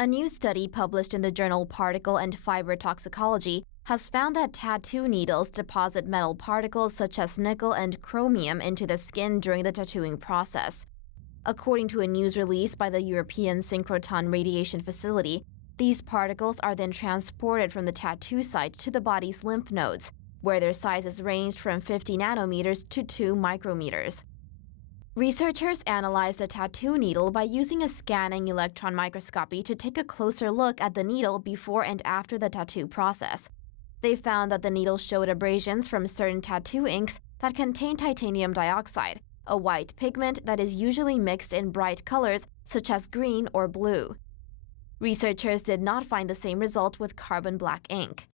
A new study published in the journal Particle and Fiber Toxicology has found that tattoo needles deposit metal particles such as nickel and chromium into the skin during the tattooing process. According to a news release by the European Synchrotron Radiation Facility, these particles are then transported from the tattoo site to the body's lymph nodes, where their sizes ranged from 50 nanometers to 2 micrometers. Researchers analyzed a tattoo needle by using a scanning electron microscopy to take a closer look at the needle before and after the tattoo process. They found that the needle showed abrasions from certain tattoo inks that contain titanium dioxide, a white pigment that is usually mixed in bright colors such as green or blue. Researchers did not find the same result with carbon black ink.